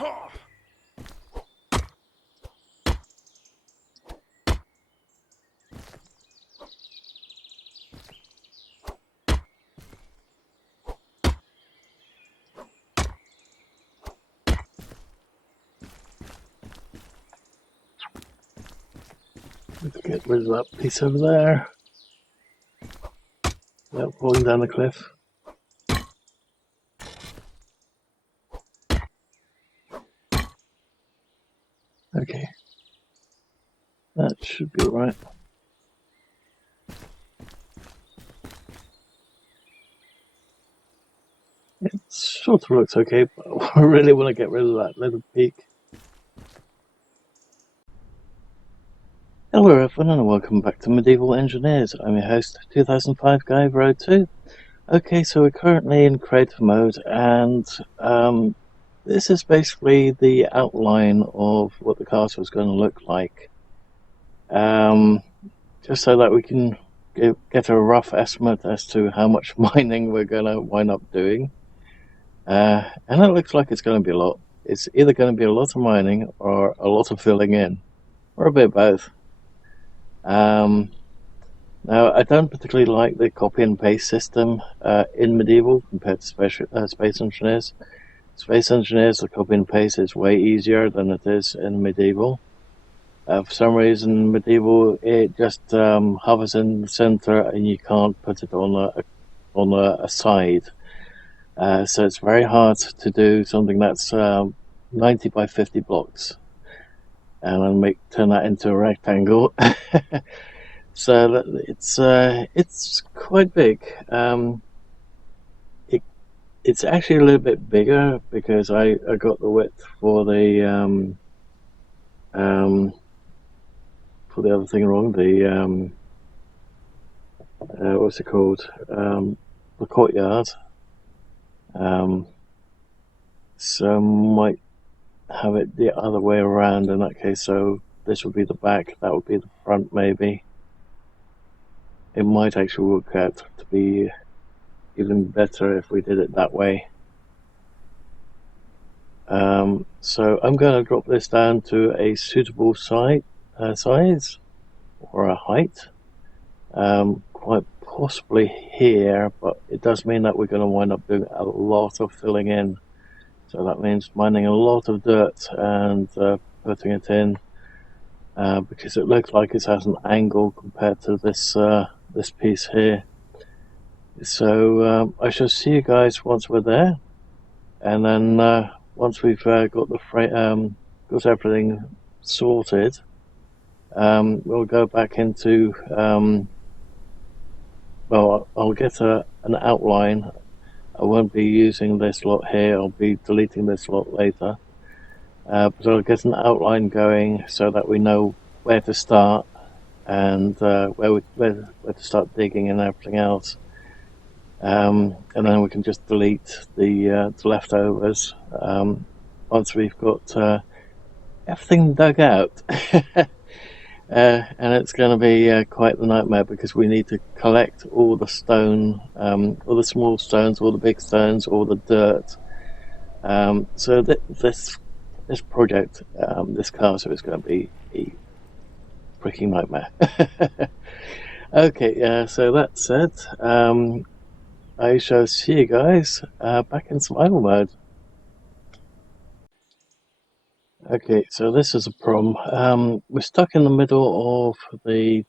Let's get rid of that piece over there. Yep, falling down the cliff. Okay. That should be alright. It sort of looks okay, but I really want to get rid of that little peak. Hello everyone and welcome back to Medieval Engineers. I'm your host, 2005 Guy Road 2. Okay, so we're currently in creative mode and this is basically the outline of what the castle is going to look like. Just so that we can get a rough estimate as to how much mining we're going to wind up doing. And it looks like it's going to be a lot. It's either going to be a lot of mining or a lot of filling in, or a bit of both. Now, I don't particularly like the copy and paste system in Medieval compared to Space Engineers. Space Engineers, the copy and paste is way easier than it is in Medieval. For some reason, Medieval, it just hovers in the center and you can't put it on a side. So it's very hard to do something that's 90 by 50 blocks and then turn that into a rectangle. So it's quite big. It's actually a little bit bigger because I got the width for the other thing wrong. The what's it called? The courtyard. So might have it the other way around in that case. So this would be the back, that would be the front, maybe. It might actually work out to be even better if we did it that way. So I'm going to drop this down to a suitable size or a height. Quite possibly here, but it does mean that we're going to wind up doing a lot of filling in. So that means mining a lot of dirt and putting it in, because it looks like it has an angle compared to this piece here. So I shall see you guys once we're there, and then once we've got everything sorted, we'll go back into well, I'll get an outline. I won't be using this lot here, I'll be deleting this lot later. But I'll get an outline going so that we know where to start and where to start digging and everything else. And then we can just delete the leftovers once we've got everything dug out. And it's going to be quite the nightmare because we need to collect all the stone, all the small stones, all the big stones, all the dirt. So this project, this castle is going to be a freaking nightmare. Okay, so that said, I shall see you guys back in survival mode. Okay, so this is a problem. We're stuck in the middle of the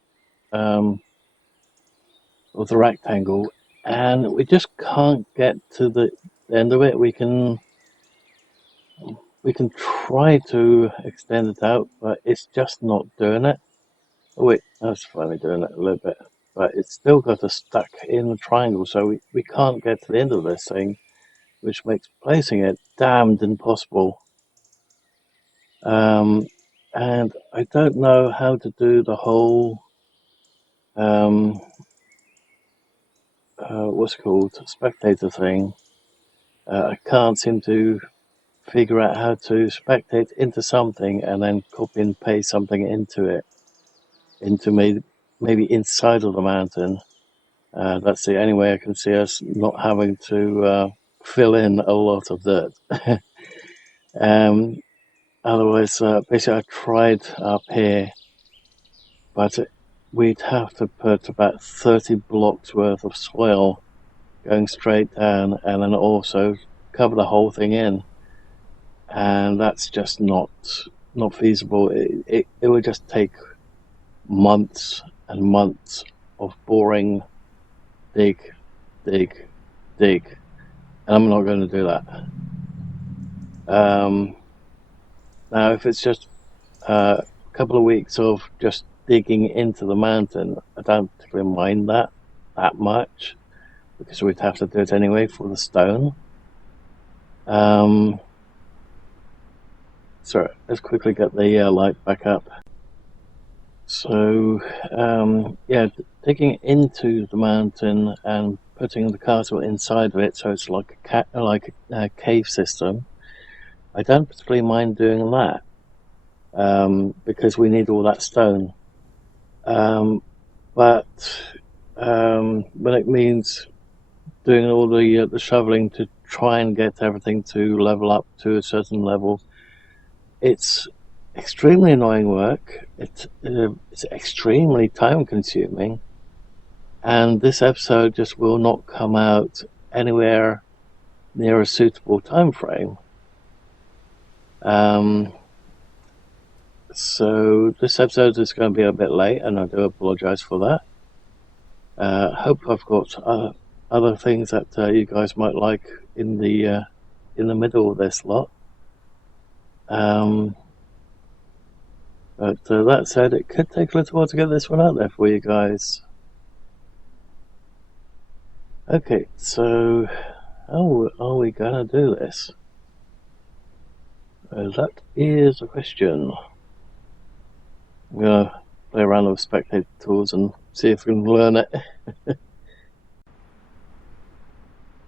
rectangle, and we just can't get to the end of it. We can try to extend it out, but it's just not doing it. Oh wait, that's finally doing it a little bit, but it's still got us stuck in the triangle, so we can't get to the end of this thing, which makes placing it damned impossible. And I don't know how to do the whole what's it called, spectator thing. I can't seem to figure out how to spectate into something and then copy and paste something into it, into maybe inside of the mountain. That's the only way I can see us not having to fill in a lot of dirt. Otherwise, basically, I tried up here, but we'd have to put about 30 blocks worth of soil going straight down, and then also cover the whole thing in, and that's just not feasible. It would just take months and months of boring, dig, dig, dig, and I'm not going to do that. Now, if it's just a couple of weeks of just digging into the mountain, I don't particularly mind that much, because we'd have to do it anyway for the stone. So let's quickly get the light back up. So yeah, digging into the mountain and putting the castle inside of it, so it's like a cave system. I don't particularly mind doing that, because we need all that stone. But when it means doing all the shoveling to try and get everything to level up to a certain level, it's extremely annoying work. It's extremely time consuming, and this episode just will not come out anywhere near a suitable time frame. So this episode is going to be a bit late, and I do apologize for that. Hope I've got other things that you guys might like in the middle of this lot. But that said, it could take a little while to get this one out there for you guys. Okay, so how are we gonna do this? That is a question. I'm gonna play around with spectator tools and see if we can learn it.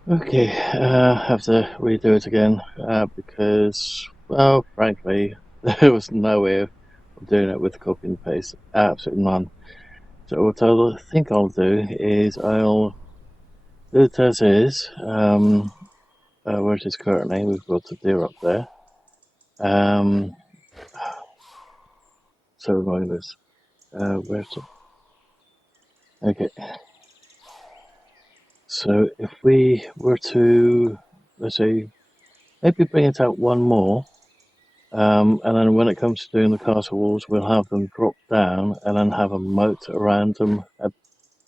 Okay, have to redo it again, because, well, frankly, there was no way of doing it with copy and paste. Absolutely none. So what I think I'll do is I'll do it as is. Where it is currently, we've got a deer up there. So annoying this. Where's it? Okay. So if we were to, let's say, maybe bring it out one more, and then when it comes to doing the castle walls, we'll have them drop down and then have a moat around them at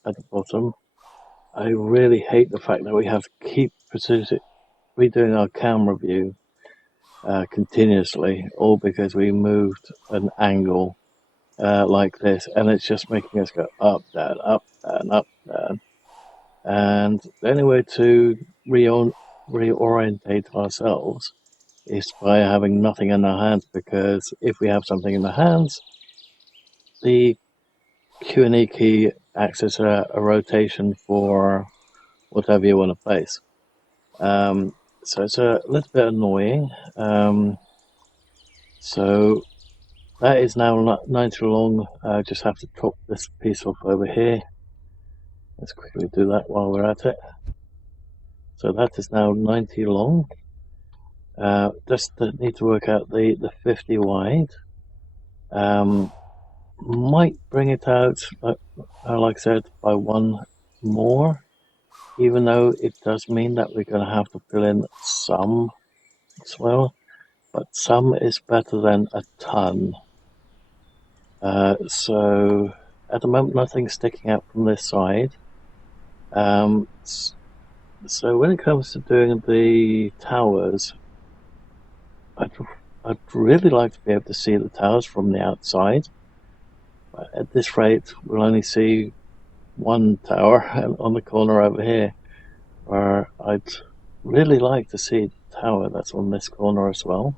the bottom. I really hate the fact that we have to keep redoing our camera view continuously, all because we moved an angle like this, and it's just making us go up, down, up, down, up, down. And the only way to reorientate ourselves is by having nothing in our hands, because if we have something in the hands, the Q&E key acts as a rotation for whatever you want to place. So it's a little bit annoying. So that is now 90 long. Just have to chop this piece off over here. Let's quickly do that while we're at it. So that is now 90 long. Just need to work out the 50 wide. Might bring it out, like I said, by one more, even though it does mean that we're going to have to fill in some as well. But some is better than a ton. So at the moment, nothing's sticking out from this side. So when it comes to doing the towers, I'd really like to be able to see the towers from the outside. But at this rate, we'll only see one tower on the corner over here, where I'd really like to see the tower that's on this corner as well.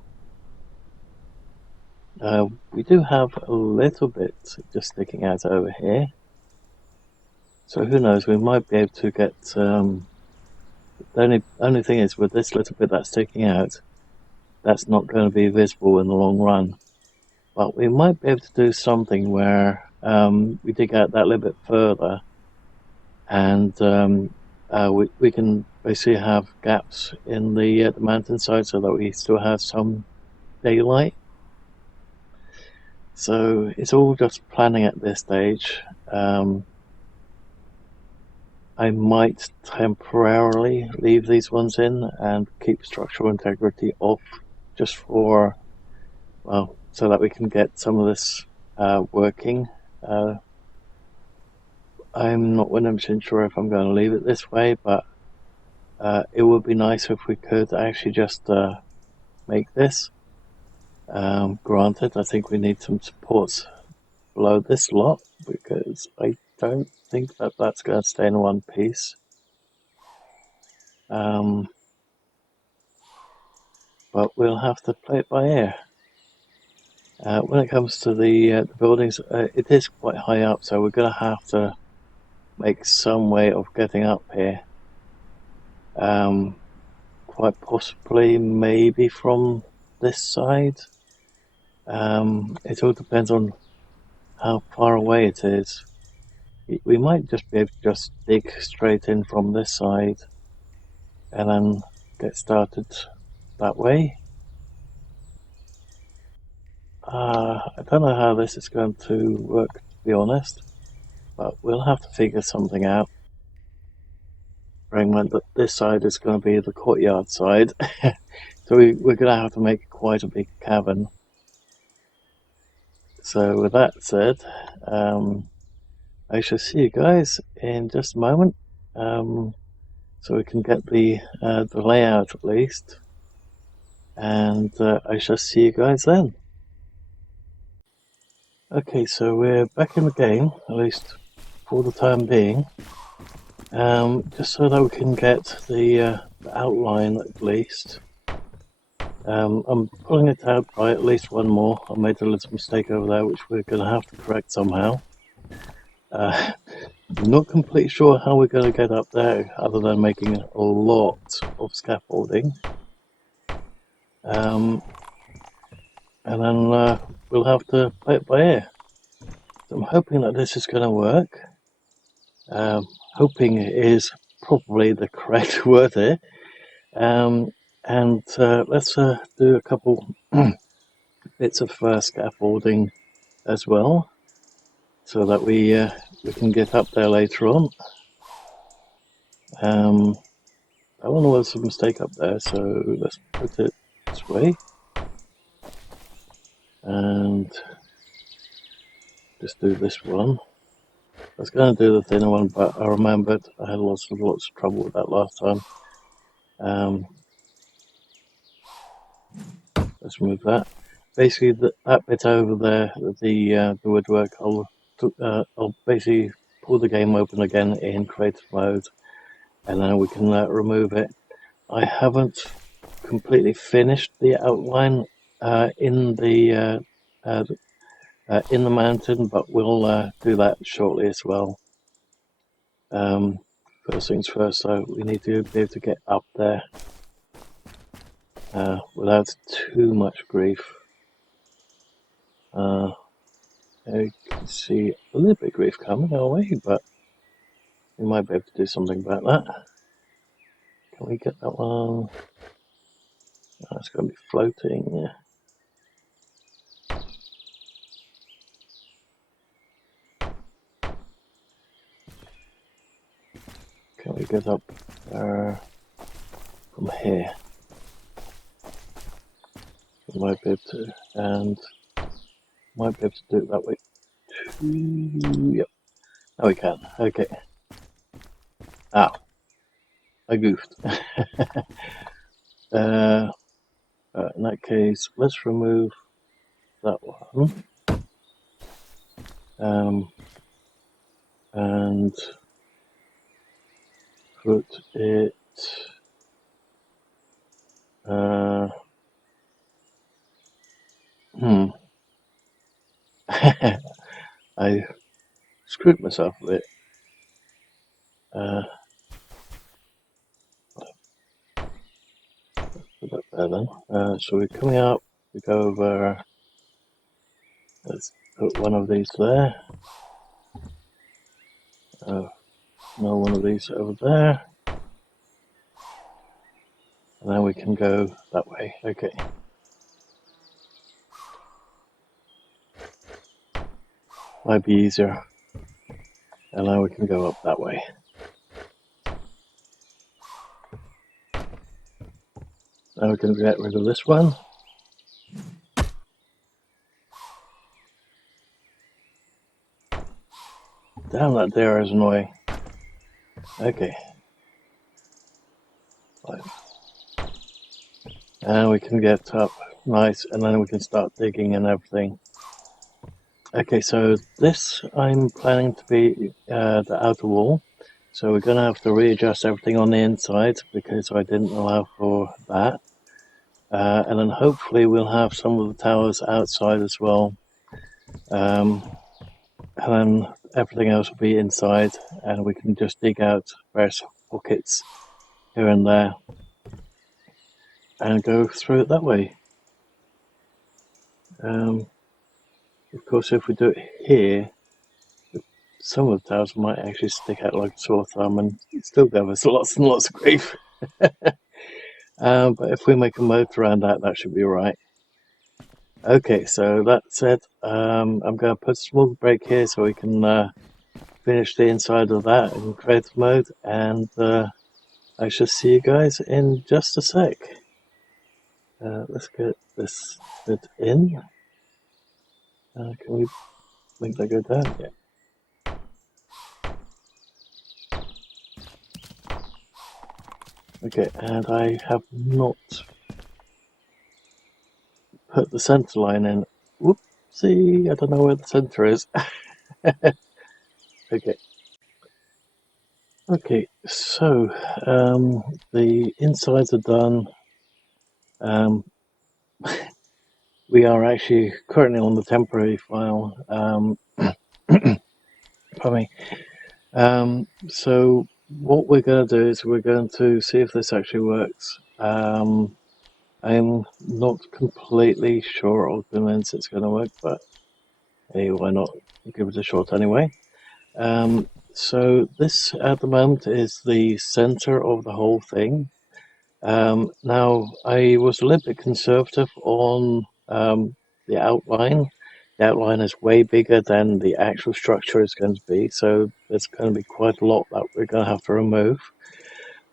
We do have a little bit just sticking out over here, so who knows, we might be able to get the only thing is, with this little bit that's sticking out, that's not going to be visible in the long run. But we might be able to do something where we dig out that little bit further, and we can basically have gaps in the mountainside, so that we still have some daylight. So it's all just planning at this stage. I might temporarily leave these ones in and keep structural integrity off, just for, well, so that we can get some of this working. I'm not 100% sure if I'm going to leave it this way, but it would be nice if we could actually just make this. Granted, I think we need some supports below this lot, because I don't think that that's going to stay in one piece. But we'll have to play it by ear. When it comes to the buildings, it is quite high up, so we're going to have to make some way of getting up here. Quite possibly, maybe from this side. It all depends on how far away it is. We might just be able to just dig straight in from this side and then get started that way. I don't know how this is going to work, to be honest, but we'll have to figure something out. Bearing in mind that this side is going to be the courtyard side, so we're going to have to make quite a big cavern. So with that said, I shall see you guys in just a moment, so we can get the layout at least, and I shall see you guys then. Okay, so we're back in the game, at least for the time being, just so that we can get the outline at least. I'm pulling it out by at least one more. I made a little mistake over there, which we're going to have to correct somehow. I'm not completely sure how we're going to get up there, other than making a lot of scaffolding. And then we'll have to play it by ear. So I'm hoping that this is going to work. Hoping is probably the correct word here. And let's do a couple bits of scaffolding as well, so that we can get up there later on. That one was a mistake up there, so let's put it this way. And just do this one. I was going to do the thinner one, but I remembered I had lots of trouble with that last time. Let's remove that. Basically, that bit over there, the woodwork, I'll basically pull the game open again in creative mode, and then we can remove it. I haven't completely finished the outline in the mountain, but we'll do that shortly as well. First things first, so we need to be able to get up there without too much grief. You can see a little bit of grief coming our way, but we might be able to do something about that. Can we get that one? Oh, it's going to be floating. Can we get up from here? We might be able to, and might be able to do it that way too. Yep. Oh, we can. Okay. Ah, I goofed. In that case, let's remove that one. And put it I screwed myself a bit. Put that there then. So we're coming up, we go over, let's put one of these there. Another one of these over there. And then we can go that way. Okay. Might be easier. And now we can go up that way. Now we're going to get rid of this one. Damn, that there is annoying. Okay. Right. And we can get up nice, and then we can start digging and everything. Okay, so this I'm planning to be the outer wall. So we're going to have to readjust everything on the inside because I didn't allow for that. And then hopefully we'll have some of the towers outside as well. And then everything else will be inside, and we can just dig out various pockets here and there and go through it that way. Of course, if we do it here, some of the towers might actually stick out like a sore thumb and still give us lots and lots of grief. But if we make a moat around that, that should be right. Okay, so that said, I'm going to put a small break here so we can finish the inside of that in creative mode, and I shall see you guys in just a sec. Let's get this bit in. Can we make that go down? Yeah. Okay, and I have not put the center line in. Whoopsie, I don't know where the center is. Okay. Okay, so the insides are done. We are actually currently on the temporary file. Pardon me. So what we're going to do is we're going to see if this actually works. I'm not completely sure or convinced it's going to work, but hey, why not give it a shot anyway. So this at the moment is the center of the whole thing. Now I was a little bit conservative on the outline. The outline is way bigger than the actual structure is going to be, so there's going to be quite a lot that we're going to have to remove.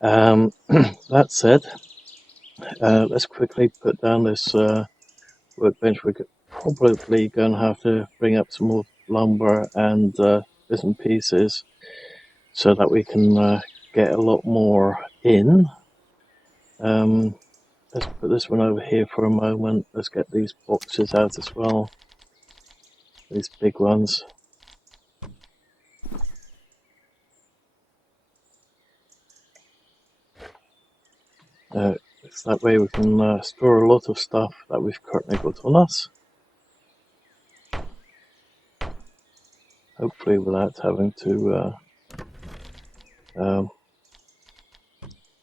That said, let's quickly put down this workbench. We're probably going to have to bring up some more lumber and bits and pieces so that we can get a lot more in. Let's put this one over here for a moment. Let's get these boxes out as well. These big ones. So that way we can store a lot of stuff that we've currently got on us. Hopefully without having to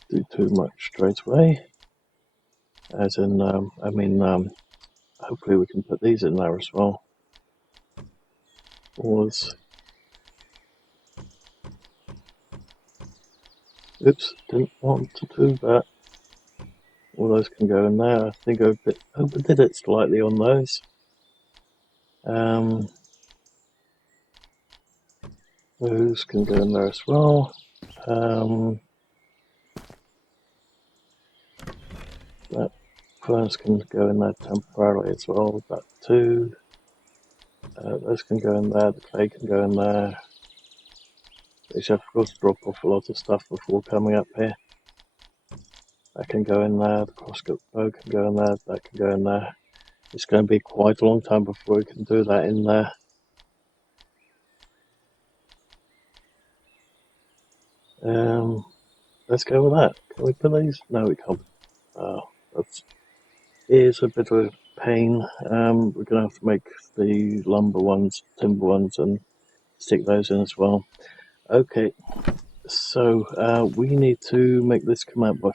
do too much straight away. As in, hopefully we can put these in there as well. Oops, didn't want to do that. All those can go in there. I think I overdid it slightly on those. Those can go in there as well. That furnace can go in there temporarily as well. That too. Those can go in there. The clay can go in there. Which I've got to drop off a lot of stuff before coming up here. That can go in there. The crosscut bow can go in there. That can go in there. It's going to be quite a long time before we can do that in there. Let's go with that. Can we put these? No, we can't. That is a bit of a pain. We're going to have to make the lumber ones, timber ones, and stick those in as well. Okay, so we need to make this come out by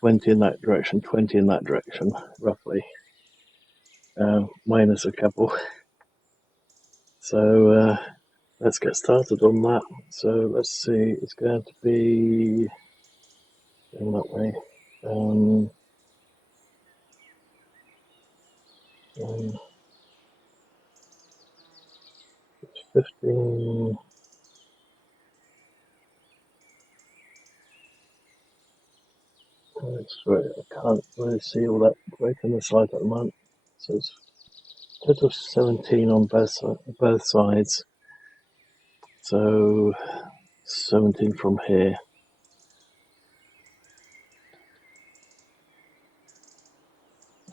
20 in that direction, 20 in that direction, roughly. Minus a couple. So let's get started on that. So let's see, it's going to be going that way. 15. That's right. I can't really see all that great on the slide at the moment. So it's total 17 on both sides. So 17 from here.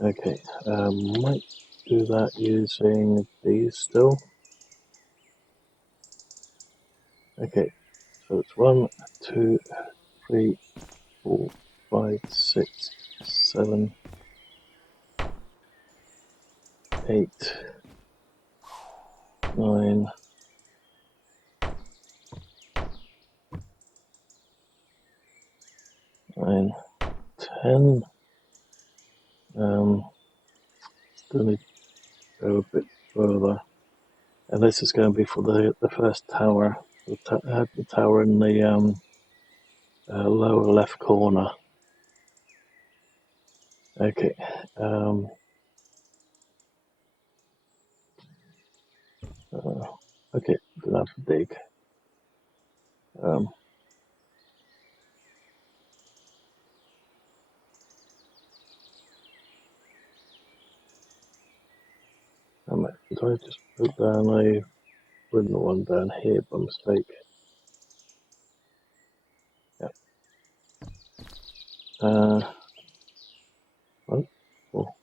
Okay, might do that using these still. Okay, so it's 1, 2, 3, 4, 5, 6, 7, 8, 9, 9, 10. Still need to go a bit further. And this is going to be for the first tower, the tower in the lower left corner. Okay. Okay, gonna have to dig. Did I just put down a wooden one down here by mistake? Yeah. One, oh,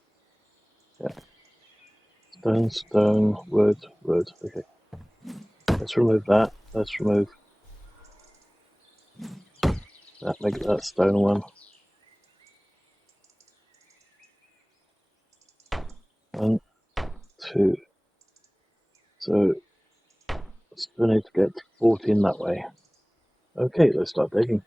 yeah. Stone, stone, wood, wood. Okay. Let's remove that. Let's remove that. Make that stone one. 1, 2. So still need to get 14 that way. Okay, let's start digging.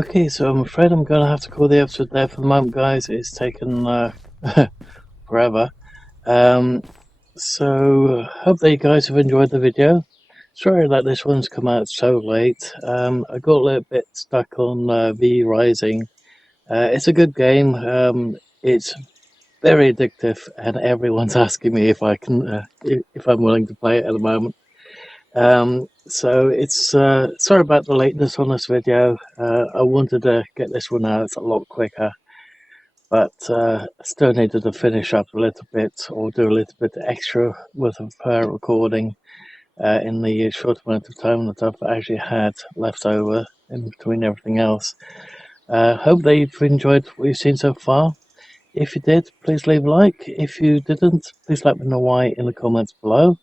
Okay, so I'm afraid I'm going to have to call the episode there for the moment, guys. It's taken forever. Um, so hope that you guys have enjoyed the video. Sorry that this one's come out so late. I got a little bit stuck on V Rising. It's a good game. It's very addictive, and everyone's asking me if I can, if I'm willing to play it at the moment. So it's sorry about the lateness on this video. I wanted to get this one out a lot quicker, but still needed to finish up a little bit or do a little bit extra worth of recording in the short amount of time that I've actually had left over in between everything else. Hope that you've enjoyed what you've seen so far. If you did, please leave a like. If you didn't, please let me know why in the comments below.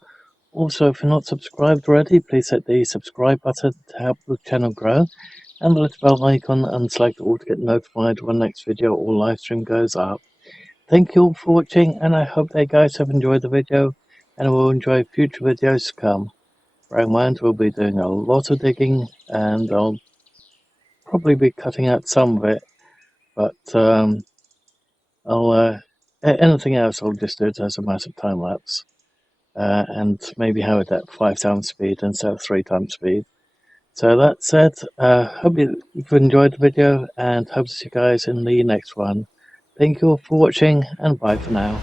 Also, if you're not subscribed already, please hit the subscribe button to help the channel grow, and the little bell icon and select all to get notified when the next video or live stream goes up. Thank you all for watching, and I hope that you guys have enjoyed the video and will enjoy future videos to come. Bear in mind, we'll be doing a lot of digging, and I'll probably be cutting out some of it, but anything else I'll just do it as a massive time lapse. And maybe have it at 5 times speed instead of 3 times speed. So that said, hope you've enjoyed the video and hope to see you guys in the next one. Thank you all for watching and bye for now.